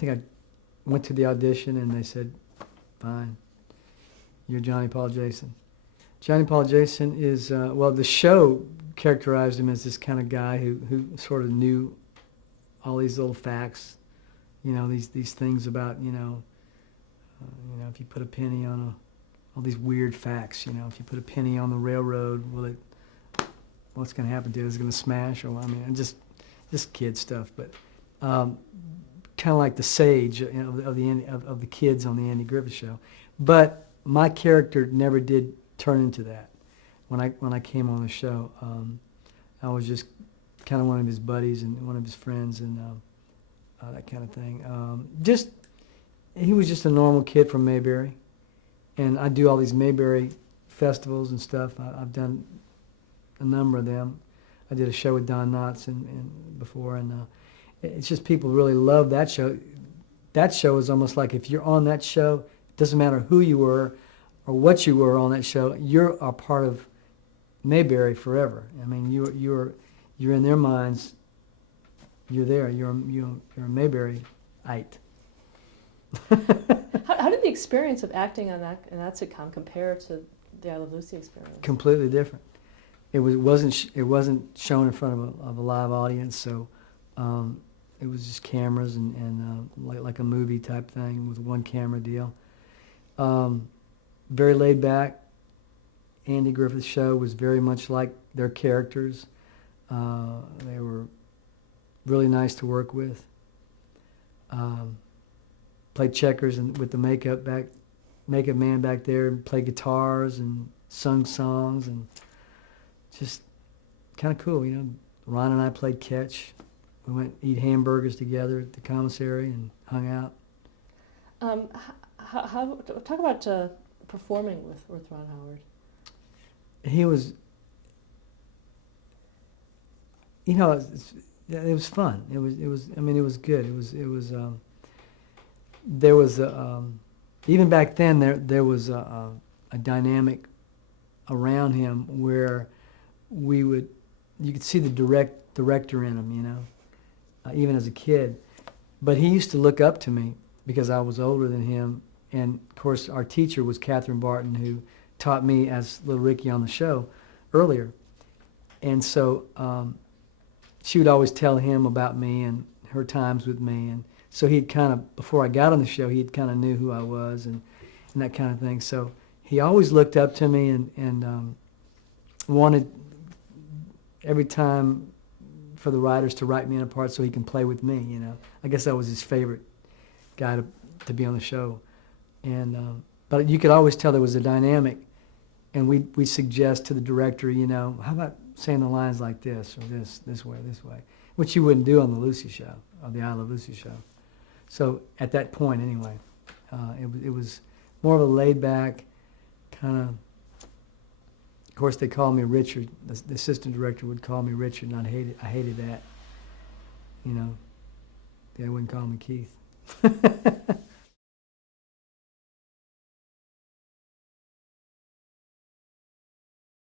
think I went to the audition and they said, fine, you're Johnny Paul Jason. Johnny Paul Jason is, well, the show characterized him as this kind of guy who sort of knew all these little facts, you know, these things about, if you put a penny on all these weird facts, if you put a penny on the railroad, what's going to happen to it? Is it going to smash? Or, just kid stuff, but kind of like the sage of the kids on the Andy Griffith Show. But my character never did turn into that. When I came on the show, I was just kind of one of his buddies and one of his friends and that kind of thing. He was just a normal kid from Mayberry, and I do all these Mayberry festivals and stuff. I've done a number of them. I did a show with Don Knotts before, and it's just people really love that show. That show is almost like if you're on that show, it doesn't matter who you were or what you were on that show, you're a part of Mayberry forever. I mean, you're in their minds. You're there. You're a Mayberryite. How did the experience of acting in that sitcom compare to the I Love Lucy experience? Completely different. It wasn't shown in front of a live audience, so it was just cameras and like a movie type thing with one camera deal. Very laid back. Andy Griffith's show was very much like their characters. They were really nice to work with. Played checkers with the makeup man back there, and played guitars and sung songs, and just kind of cool, Ron and I played catch. We went eat hamburgers together at the commissary and hung out. Talk about performing with Ron Howard. He was, it was fun. It was good. There was even back then there was a dynamic around him where you could see the director in him, even as a kid. But he used to look up to me because I was older than him, and of course our teacher was Catherine Barton, who taught me as Little Ricky on the show earlier. And so she would always tell him about me and her times with me, and so he'd kind of, before I got on the show, he'd kind of knew who I was and that kind of thing. So he always looked up to me and wanted every time for the writers to write me in a part so he can play with me, I guess that was his favorite guy to be on the show. And but you could always tell there was a dynamic, and we suggest to the director, how about saying the lines like this or this way, which you wouldn't do on the Lucy show, or the I Love Lucy show. So at that point, anyway, it was more of a laid-back kind of. Of course, they called me Richard. The assistant director would call me Richard, and I hated that. They wouldn't call me Keith.